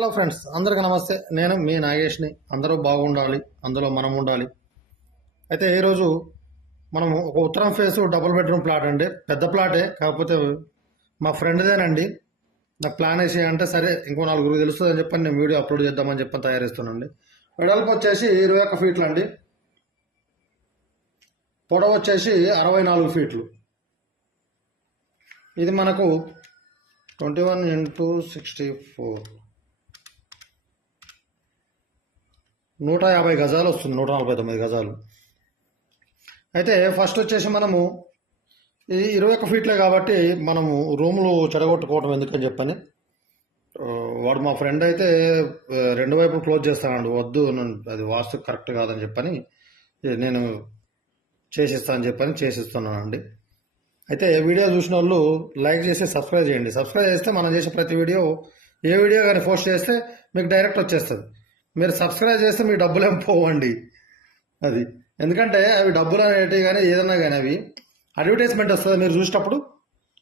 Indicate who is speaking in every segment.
Speaker 1: Hello friends అందరికీ నమస్తే. నేను మీ నాగేష్ని. అందరూ బాగుండాలి అందులో మనం ఉండాలి. అయితే ఈరోజు మనము ఒక ఉత్తరం ఫేస్ డబుల్ బెడ్రూమ్ ప్లాట్ అండి. పెద్ద ప్లాటే కాకపోతే మా ఫ్రెండ్దేనండి నాకు ప్లాన్ వేసి అంటే సరే ఇంకో నలుగురు తెలుస్తుందని చెప్పని నేను వీడియో అప్లోడ్ చేద్దామని చెప్పని తయారిస్తానండి వెడల్పు వచ్చేసి ఇరవై ఒక్క ఫీట్లు అండి. పొడవు వచ్చేసి అరవై నాలుగు ఫీట్లు ఇది మనకు twenty one into sixty four నూట యాభై గజాలు వస్తుంది నూట నలభై తొమ్మిది గజాలు. అయితే ఫస్ట్ వచ్చేసి మనము ఈ ఇరవై ఒక్క ఫీట్లే కాబట్టి మనము రూములు చెడగొట్టుకోవడం ఎందుకని చెప్పని వాడు మా ఫ్రెండ్ అయితే రెండు వైపులు క్లోజ్ చేస్తానండి వద్దు అది వాస్తు కరెక్ట్ కాదని చెప్పని నేను చేసిస్తాను చెప్పని చేసిస్తున్నానండి. అయితే వీడియో చూసిన వాళ్ళు లైక్ చేసి సబ్స్క్రైబ్ చేయండి. సబ్స్క్రైబ్ చేస్తే మనం చేసే ప్రతి వీడియో ఏ వీడియో కానీ పోస్ట్ చేస్తే మీకు డైరెక్ట్ వచ్చేస్తుంది. మీరు సబ్స్క్రైబ్ చేస్తే మీ డబ్బులు ఏం పోవండి. అది. ఎందుకంటే అవి డబ్బులు అనేటివి కానీ ఏదన్నా కానీ అవి అడ్వర్టైజ్మెంట్ వస్తుంది మీరు చూసేటప్పుడు.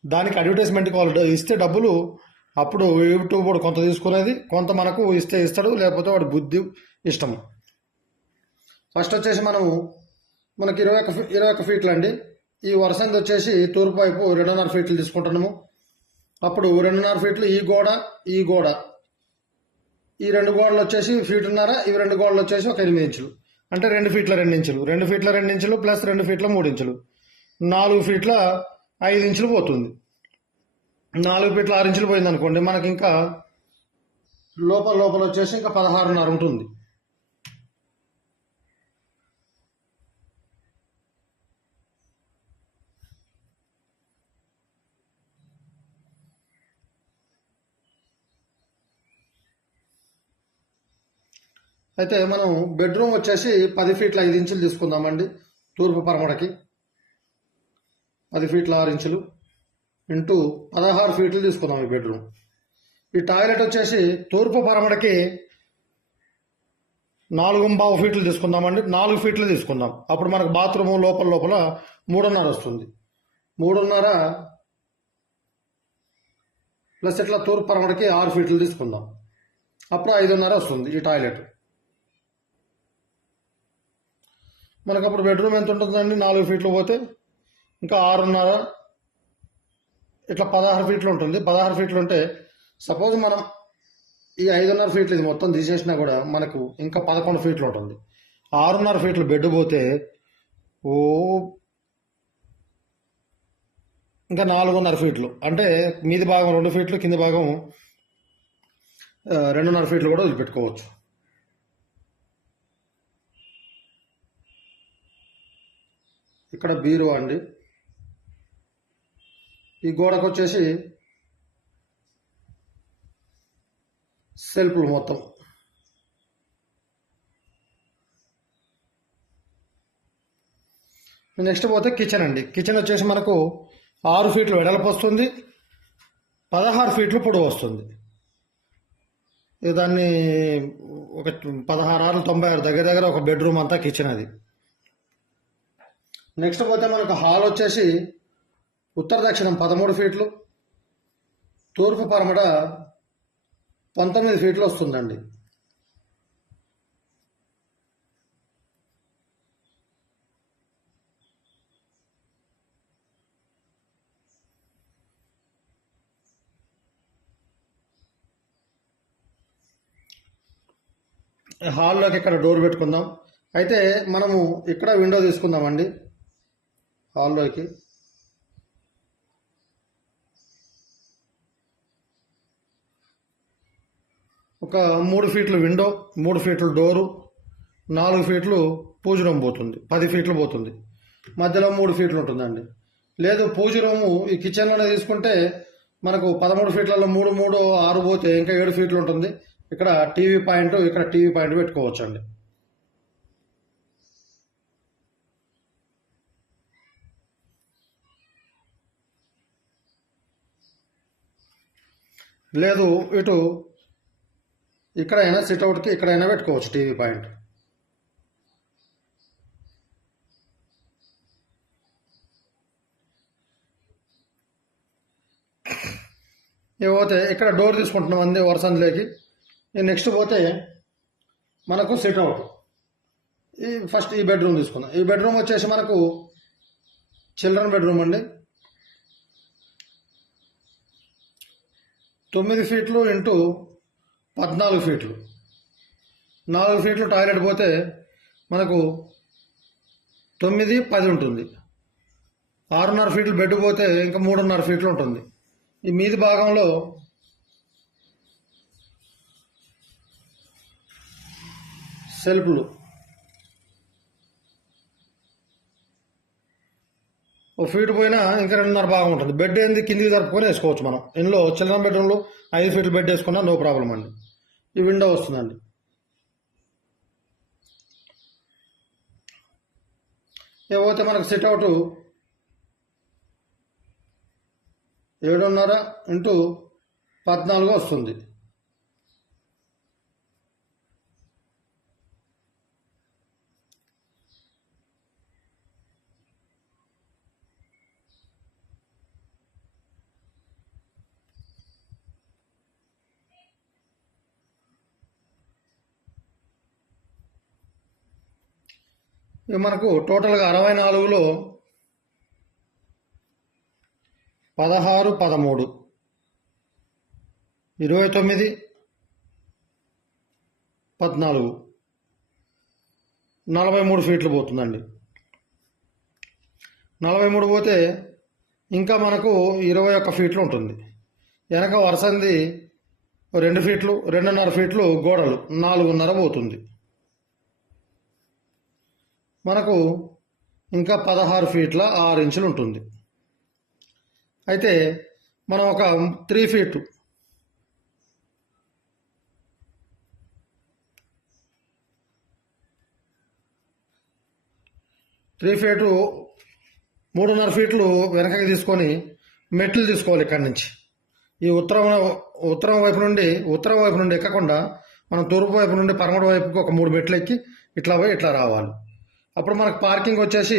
Speaker 1: దానికి అడ్వర్టైజ్మెంట్ కావాలి. ఇస్తే డబ్బులు అప్పుడు యూట్యూబ్ కూడా కొంత తీసుకునేది కొంత మనకు ఇస్తే ఇస్తాడు లేకపోతే వాడి బుద్ధి ఇష్టం. ఫస్ట్ వచ్చేసి మనము మనకి ఇరవై ఒక ఫీ- ఇరవై ఒక్క ఫీట్లు అండి. ఈ వరుసంది వచ్చేసి తూర్పు వైపు రెండున్నర ఫీట్లు తీసుకుంటున్నాము. అప్పుడు రెండున్నర ఫీట్లు ఈ గోడ ఈ గోడ. ఈ రెండు గోడలు వచ్చేసి ఫీటున్నర ఇవి రెండు గోడలు వచ్చేసి ఒక ఎనిమిది ఇంచులు. అంటే రెండు ఫీట్ల రెండు ఇంచులు. రెండు ఫీట్ల రెండు ఇంచులు ప్లస్ రెండు ఫీట్ల మూడు ఇంచులు. నాలుగు ఫీట్ల ఐదు ఇంచులు పోతుంది. నాలుగు ఫీట్ల ఆరు ఇంచులు పోయింది అనుకోండి మనకి ఇంకా లోపల లోపల వచ్చేసి ఇంకా పదహారున్నర ఉంటుంది. అయితే మనం బెడ్రూమ్ వచ్చేసి పది ఫీట్ల ఐదు ఇంచులు తీసుకుందామండి. తూర్పు పరమడకి. పది ఫీట్ల ఆరు ఇంచులు ఇంటూ పదహారు ఫీట్లు తీసుకుందాం ఈ బెడ్రూమ్ ఈ టాయిలెట్ వచ్చేసి తూర్పు పరమడకి నాలుగు బావు ఫీట్లు తీసుకుందామండి. నాలుగు ఫీట్లు తీసుకుందాం. అప్పుడు మనకు బాత్రూమ్ లోపల లోపల మూడున్నర వస్తుంది. మూడున్నర ప్లస్ ఇట్లా తూర్పు పరమడకి ఆరు ఫీట్లు తీసుకుందాం. అప్పుడు ఐదున్నర వస్తుంది ఈ టాయిలెట్ మనకు అప్పుడు బెడ్రూమ్ ఎంత ఉంటుందండి నాలుగు ఫీట్లు పోతే ఇంకా ఆరున్నర ఇట్లా పదహారు ఫీట్లు ఉంటుంది. పదహారు ఫీట్లు ఉంటే సపోజ్ మనం ఈ ఐదున్నర ఫీట్లు ఇది మొత్తం తీసేసినా కూడా మనకు ఇంకా పదకొండు ఫీట్లు ఉంటుంది. ఆరున్నర ఫీట్లు బెడ్ పోతే ఓ ఇంకా నాలుగున్నర ఫీట్లు అంటే మీది భాగం రెండు ఫీట్లు కింది భాగం రెండున్నర ఫీట్లు కూడా వదిలిపెట్టుకోవచ్చు. ఇక్కడ బీరువా అండి. ఈ గోడకు వచ్చేసి సెల్ఫ్లు మొత్తం. నెక్స్ట్ పోతే కిచెన్ అండి. కిచెన్ వచ్చేసి మనకు ఆరు ఫీట్లు వెడల్పు వస్తుంది. పదహారు ఫీట్లు పొడవు వస్తుంది. దాన్ని ఒక పదహారు ఆరు తొంభై ఆరు దగ్గర దగ్గర ఒక బెడ్రూమ్ అంతా కిచెన్ అది. నెక్స్ట్ పోతే మనకు హాల్ వచ్చేసి ఉత్తర దక్షిణం పదమూడు ఫీట్లు తూర్పు పరమట పంతొమ్మిది ఫీట్లు వస్తుందండి. హాల్లోకి ఇక్కడ డోర్ పెట్టుకుందాం. అయితే మనము ఇక్కడ విండో తీసుకుందామండి. హాల్లోకి ఒక మూడు ఫీట్ల విండో మూడు ఫీట్ల డోరు నాలుగు ఫీట్లు పూజ రూమ్ పోతుంది పది ఫీట్లు పోతుంది. మధ్యలో మూడు ఫీట్లు ఉంటుందండి. లేదు పూజ రూము ఈ కిచెన్లోనే తీసుకుంటే మనకు పదమూడు ఫీట్లలో మూడు మూడు ఆరు పోతే ఇంకా ఏడు ఫీట్లు ఉంటుంది. ఇక్కడ టీవీ పాయింట్ ఇక్కడ టీవీ పాయింట్ పెట్టుకోవచ్చండి. లేదు ఇటు ఇక్కడైనా సిట్అవుట్కి ఇక్కడైనా పెట్టుకోవచ్చు టీవీ పాయింట్. ఇకపోతే ఇక్కడ డోర్ తీసుకుంటున్నాం అంది వరసందులోకి నెక్స్ట్ పోతే మనకు సిట్ అవుట్ ఈ ఫస్ట్ ఈ బెడ్రూమ్ తీసుకుందాం. ఈ బెడ్రూమ్ వచ్చేసి మనకు చిల్డ్రన్ బెడ్రూమ్ అండి. తొమ్మిది ఫీట్లు ఇంటూ పద్నాలుగు ఫీట్లు. నాలుగు ఫీట్లు టాయిలెట్ పోతే మనకు తొమ్మిది పది ఉంటుంది. ఆరున్నర ఫీట్లు బెడ్ పోతే ఇంకా మూడున్నర ఫీట్లు ఉంటుంది. ఈ మీది భాగంలో సెల్ఫ్లు. ఓ ఫీట్ పోయినా ఇంకా రెండున్నర భాగం ఉంటుంది బెడ్ ఏంది? కిందికి జరుపుకొని వేసుకోవచ్చు మనం. ఇందులో చిల్డ్రన్ బెడ్రూమ్లో ఐదు ఫీట్లు బెడ్ వేసుకున్నా నో ప్రాబ్లం అండి. ఈ విండో వస్తుందండి. ఏవైతే మనకు సిట్అవుట్ ఏడున్నర ఇంటూ పద్నాలుగు వస్తుంది. మనకు టోటల్గా అరవై నాలుగులో పదహారు పదమూడు. ఇరవై తొమ్మిది పద్నాలుగు. నలభై మూడు ఫీట్లు పోతుందండి. నలభై మూడు పోతే ఇంకా మనకు ఇరవై ఒక్క ఫీట్లు ఉంటుంది. వెనక వరసంది రెండు ఫీట్లు రెండున్నర ఫీట్లు గోడలు నాలుగున్నర పోతుంది. మనకు ఇంకా పదహారు ఫీట్ల ఆరు ఇంచులు ఉంటుంది. అయితే మనం ఒక త్రీ ఫీట్ త్రీ ఫీటు మూడున్నర ఫీట్లు వెనకకి తీసుకొని మెట్లు తీసుకోవాలి ఇక్కడి నుంచి. ఈ ఉత్తరం ఉత్తరం వైపు నుండి ఉత్తరం వైపు నుండి ఎక్కకుండా మనం తూర్పు వైపు నుండి పరమటి వైపుకి ఒక మూడు మెట్లు ఎక్కి ఇట్లా పోయి ఇట్లా రావాలి. అప్పుడు మనకు పార్కింగ్ వచ్చేసి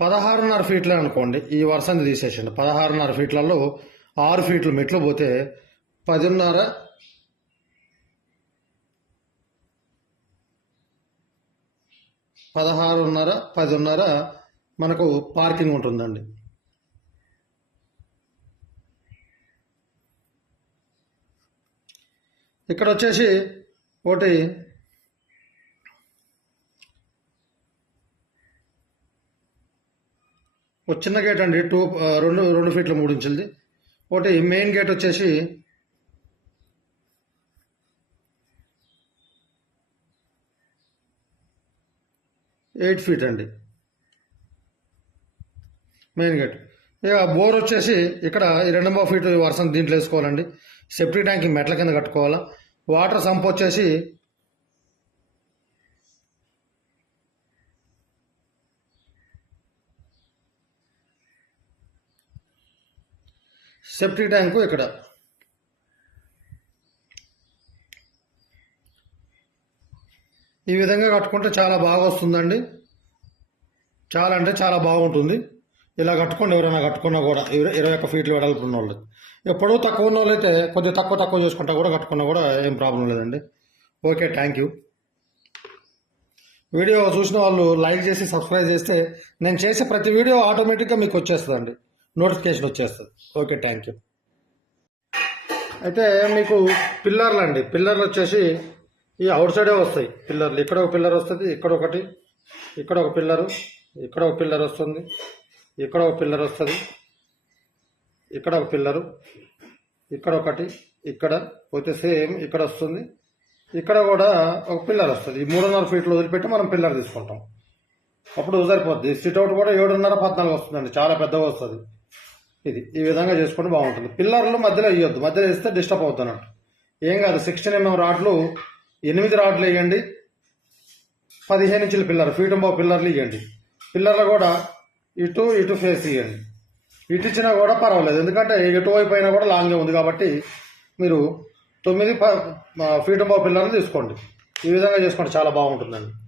Speaker 1: పదహారున్నర ఫీట్లే అనుకోండి ఈ వరుసని తీసేసండి పదహారున్నర ఫీట్లలో ఆరు ఫీట్లు మెట్లు పోతే పదిన్నర పదహారున్నర పదిన్నర మనకు పార్కింగ్ ఉంటుందండి. ఇక్కడ వచ్చేసి ఒకటి ఒక చిన్న గేట్ అండి. టూ రెండు రెండు ఫీట్ల మూడు ఇంచులది. ఒకటి మెయిన్ గేట్ వచ్చేసి ఎయిట్ ఫీట్ అండి. మెయిన్ గేట్ ఇక బోర్ వచ్చేసి ఇక్కడ రెండు మూడు ఫీట్ వర్షం దీంట్లో వేసుకోవాలండి. సెప్టిక్ ట్యాంక్ మెట్ల కింద కట్టుకోవాలా. వాటర్ సంప్ వచ్చేసి సెప్టిక్ ట్యాంకు ఇక్కడ. ఈ విధంగా కట్టుకుంటే చాలా బాగా వస్తుందండి. చాలా అంటే చాలా బాగుంటుంది. ఇలా కట్టుకోండి ఎవరైనా కట్టుకున్నా కూడా. ఇరవై ఇరవై ఒక్క ఫీట్లు వెడల్పు ఉన్న వాళ్ళు ఎప్పుడూ తక్కువ ఉన్న వాళ్ళైతే కొంచెం తక్కువ తక్కువ చేసుకుంటా కూడా కట్టుకున్నా కూడా ఏం ప్రాబ్లం లేదండి. ఓకే థ్యాంక్ యూ వీడియో చూసిన వాళ్ళు లైక్ చేసి సబ్స్క్రైబ్ చేస్తే నేను చేసే ప్రతి వీడియో ఆటోమేటిక్గా మీకు వచ్చేస్తుందండి. నోటిఫికేషన్ వచ్చేస్తుంది. ఓకే థ్యాంక్ యూ అయితే మీకు పిల్లర్లు అండి పిల్లర్లు వచ్చేసి ఈ అవుట్ సైడే వస్తాయి పిల్లర్లు. ఇక్కడ ఒక పిల్లర్ వస్తుంది ఇక్కడ ఒకటి ఇక్కడ ఒక పిల్లరు ఇక్కడ ఒక పిల్లర్ వస్తుంది ఇక్కడ ఒక పిల్లర్ వస్తుంది ఇక్కడ ఒక పిల్లరు ఇక్కడ ఒకటి ఇక్కడ పోతే సేమ్ ఇక్కడ వస్తుంది ఇక్కడ కూడా ఒక పిల్లర్ వస్తుంది. ఈ మూడున్నర ఫీట్లు వదిలిపెట్టి మనం పిల్లర్ తీసుకుంటాం. అప్పుడు సరిపోద్ది. సిట్ అవుట్ కూడా ఏడున్నర పద్నాలుగు వస్తుందండి. చాలా పెద్దగా వస్తుంది. ఇది. ఈ విధంగా చేసుకుంటే బాగుంటుంది. పిల్లర్లు మధ్యలో వేయొద్దు. మధ్యలో వేస్తే డిస్టర్బ్ అవుతుంది అన్నట్టు ఏం కాదు సిక్స్టీన్ ఎంఎం mm రాడ్లు ఎనిమిది రాడ్లు వేయండి. పదిహేను ఇంచుల పిల్లర్ ఫీట్ బాబు పిల్లర్లు ఇవ్వండి పిల్లర్లు కూడా ఇటు ఇటు ఫేస్ ఇవ్వండి ఇటు ఇచ్చినా కూడా పర్వాలేదు. ఎందుకంటే ఎటువైపు అయినా కూడా లాంగే ఉంది కాబట్టి మీరు తొమ్మిది ప- బాబు పిల్లర్లు తీసుకోండి. ఈ విధంగా చేసుకోండి. చాలా బాగుంటుందండి.